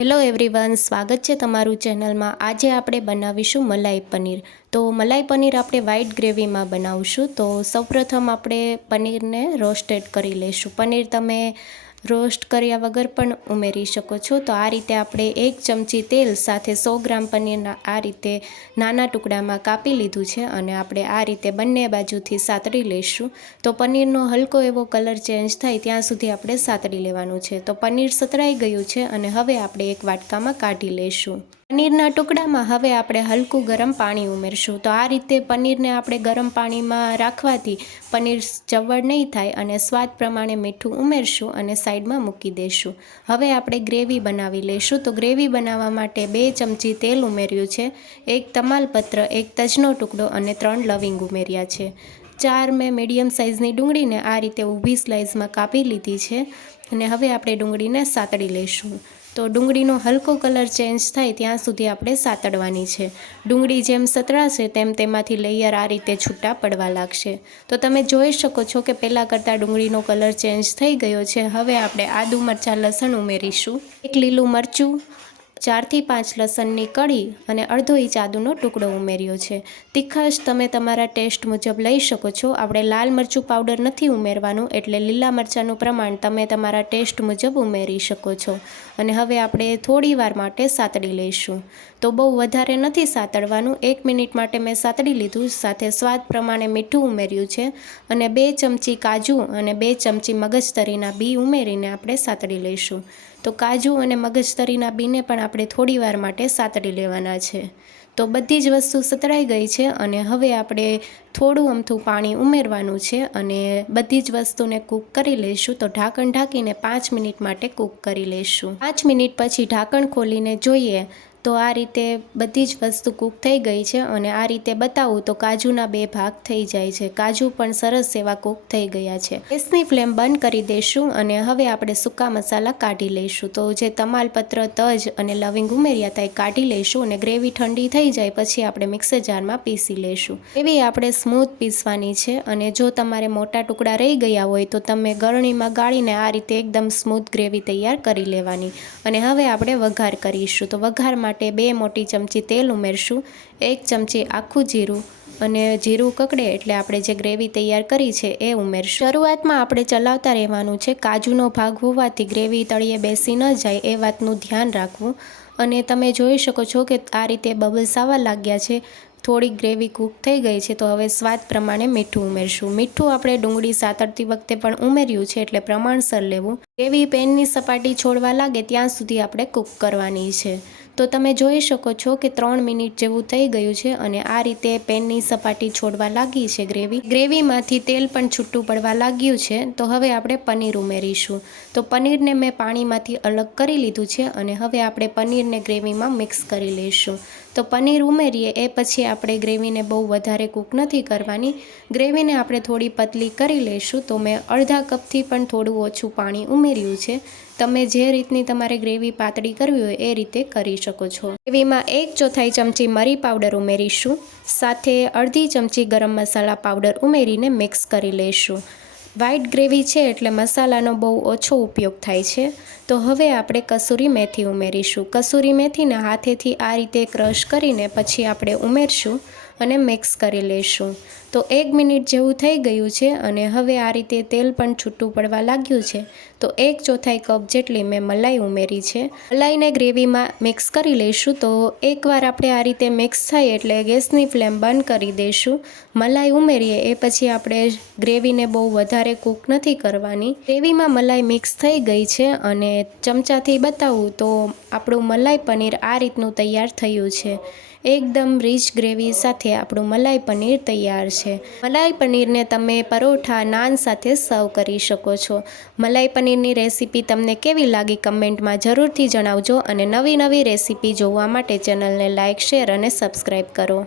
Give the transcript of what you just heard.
Hello everyone, સ્વાગત છે તમારું ચેનલમાં। આજે આપણે બનાવીશું મલાઈ પનીર। તો મલાઈ પનીર આપણે વ્હાઈટ ગ્રેવીમાં બનાવશું। તો સૌપ્રથમ આપણે પનીરને રોસ્ટેડ કરી લઈશું। પનીર તમે રોસ્ટ કર્યા વગર પણ ઉમેરી શકો છો। તો આ રીતે આપણે 1 ચમચી તેલ સાથે 100 ગ્રામ પનીરના આ રીતે નાના ટુકડામાં કાપી લીધું છે અને આપણે આ રીતે બંને બાજુથી સાતળી લઈશું। તો પનીરનો હલકો એવો કલર ચેન્જ થાય ત્યાં સુધી આપણે સાતળી લેવાનું છે। તો પનીર સતળાઈ ગયું છે અને હવે આપણે એક વાટકામાં કાઢી લઈશું। પનીરના ટુકડામાં હવે આપણે હલકું ગરમ પાણી ઉમેરશું। તો આ રીતે પનીરને આપણે ગરમ પાણીમાં રાખવાથી પનીર ચવડ નહીં થાય અને સ્વાદ પ્રમાણે મીઠું ઉમેરશું અને સાઈડમાં મૂકી દઈશું। હવે આપણે ગ્રેવી બનાવી લઈશું। તો ગ્રેવી બનાવવા માટે 2 ચમચી તેલ ઉમેર્યું છે, 1 તમાલપત્ર, 1 તજનો ટુકડો અને 3 લવિંગ ઉમેર્યા છે। 4 મેં મીડિયમ સાઇઝની ડુંગળીને આ રીતે ઊભી સ્લાઇસમાં કાપી લીધી છે અને હવે આપણે ડુંગળીને સાતળી લઈશું। તો ડુંગળીનો હલકો કલર ચેન્જ થાય ત્યાં સુધી આપણે સાતળવાની છે। ડુંગળી જેમ સતળાશે તેમ તેમાંથી લેયર આ રીતે છૂટા પડવા લાગશે। તો તમે જોઈ શકો છો કે પહેલાં કરતાં ડુંગળીનો કલર ચેન્જ થઈ ગયો છે। હવે આપણે આદુ મરચાં લસણ ઉમેરીશું, 1 લીલું મરચું, 4 થી 5 લસણની કળી અને અડધો ઇંચ આદુનો ટુકડો ઉમેર્યો છે। તીખાશ તમે તમારા ટેસ્ટ મુજબ લઈ શકો છો। આપણે લાલ મરચું પાવડર નથી ઉમેરવાનું, એટલે લીલા મરચાંનું પ્રમાણ તમે તમારા ટેસ્ટ મુજબ ઉમેરી શકો છો। અને હવે આપણે થોડી વાર માટે સાતળી લઈશું। તો બહુ વધારે નથી સાતળવાનું, 1 મિનિટ માટે મેં સાતળી લીધું, સાથે સ્વાદ પ્રમાણે મીઠું ઉમેર્યું છે અને 2 ચમચી કાજુ અને 2 ચમચી મગજતરીના બી ઉમેરીને આપણે સાતળી લઈશું। તો કાજુ અને મગજતરીના બીને પણ આપણે થોડી વાર માટે સાતળી લેવાના છે। તો બધી જ વસ્તુ સતળાઈ ગઈ છે અને હવે આપણે થોડું અમથું પાણી ઉમેરવાનું છે અને બધી જ વસ્તુને કૂક કરી લઈશું। તો ઢાંકણ ઢાંકીને 5 મિનિટ માટે કૂક કરી લઈશું। 5 મિનિટ પછી ઢાંકણ ખોલીને જોઈએ તો આ રીતે બધી જ વસ્તુ કૂક થઈ ગઈ છે અને આ રીતે બતાવું તો કાજુના 2 ભાગ થઈ જાય છે। કાજુ પણ સરસ એવા કૂક થઈ ગયા છે। ગેસની ફ્લેમ બંધ કરી દઈશું અને હવે આપણે સૂકા મસાલા કાઢી લઈશું। તો જે તમાલપત્ર, તજ અને લવિંગ ઉમેર્યા હતા એ કાઢી લઈશું અને ગ્રેવી ઠંડી થઈ જાય પછી આપણે મિક્સર જારમાં પીસી લઈશું। ગ્રેવી આપણે સ્મૂથ પીસવાની છે અને જો તમારે મોટા ટુકડા રહી ગયા હોય તો તમે ગળણીમાં ગાળીને આ રીતે એકદમ સ્મૂથ ગ્રેવી તૈયાર કરી લેવાની। અને હવે આપણે વઘાર કરીશું। તો વઘાર માટે 2 મોટી ચમચી તેલ ઉમેરશું, 1 ચમચી આખું જીરું અને જીરું કકડે એટલે આપણે જે ગ્રેવી તૈયાર કરી છે એ ઉમેરશું। શરૂઆતમાં આપણે ચલાવતા રહેવાનું છે, કાજુનો ભાગ હોવાથી ગ્રેવી તળિયે બેસી ન જાય એ વાતનું ધ્યાન રાખવું। અને તમે જોઈ શકો છો કે આ રીતે બબલ્સ આવવા લાગ્યા છે, થોડી ગ્રેવી કૂક થઈ ગઈ છે। તો હવે સ્વાદ પ્રમાણે મીઠું ઉમેરશું। મીઠું આપણે ડુંગળી સાતળતી વખતે પણ ઉમેર્યું છે એટલે પ્રમાણસર લેવું। ગ્રેવી પેનની સપાટી છોડવા લાગે ત્યાં સુધી આપણે કૂક કરવાની છે। તો તમે જોઈ શકો છો કે 3 મિનિટ જેવું થઈ ગયું છે અને આ રીતે પેનની સપાટી છોડવા લાગી છે ગ્રેવીમાંથી તેલ પણ છૂટું પડવા લાગ્યું છે। તો હવે આપણે પનીર ઉમેરીશું। તો પનીરને મેં પાણીમાંથી અલગ કરી લીધું છે અને હવે આપણે પનીરને ગ્રેવીમાં મિક્સ કરી લઈશું। તો પનીર ઉમેરીએ એ પછી આપણે ગ્રેવીને બહુ વધારે કૂક નથી કરવાની, ગ્રેવીને આપણે થોડી પતલી કરી લઈશું। તો મેં અડધા કપથી પણ થોડું ઓછું પાણી ઉમેર્યું છે। તમે જે રીતની તમારે ગ્રેવી પાતળી કરવી હોય એ રીતે કરી શકો છો। ગ્રેવીમાં 1/4 ચમચી મરી પાવડર ઉમેરીશું, સાથે અડધી ચમચી ગરમ મસાલા પાવડર ઉમેરીને મિક્સ કરી લઈશું। વ્હાઈટ ગ્રેવી છે એટલે મસાલાનો બહુ ઓછો ઉપયોગ થાય છે। તો હવે આપણે કસૂરી મેથી ઉમેરીશું। કસૂરી મેથીને હાથેથી આ રીતે ક્રશ કરીને પછી આપણે ઉમેરશું અને મિક્સ કરી લઈશું। તો 1 મિનિટ જેવું થઈ ગયું છે અને હવે આ રીતે તેલ પણ છૂટું પડવા લાગ્યું છે। તો 1/4 કપ જેટલી મેં મલાઈ ઉમેરી છે। મલાઈને ગ્રેવીમાં મિક્સ કરી લઈશું। તો એકવાર આપણે આ રીતે મિક્સ થાય એટલે ગેસની ફ્લેમ બંધ કરી દઈશું। મલાઈ ઉમેરીએ એ પછી આપણે ગ્રેવીને બહુ વધારે કૂક નથી કરવાની। ગ્રેવીમાં મલાઈ મિક્સ થઈ ગઈ છે અને ચમચાથી બતાવું તો આપણું મલાઈ પનીર આ રીતનું તૈયાર થયું છે। એકદમ રીચ ગ્રેવી સાથે આપણું મલાઈ પનીર તૈયાર છે। મલાઈ પનીરને તમે પરોઠા, નાન સાથે સર્વ કરી શકો છો। મલાઈ પનીરની રેસીપી તમને કેવી લાગી કમેન્ટમાં જરૂરથી જણાવજો અને નવી રેસીપી જોવા માટે ચેનલને લાઇક, શેર અને સબસ્ક્રાઈબ કરો।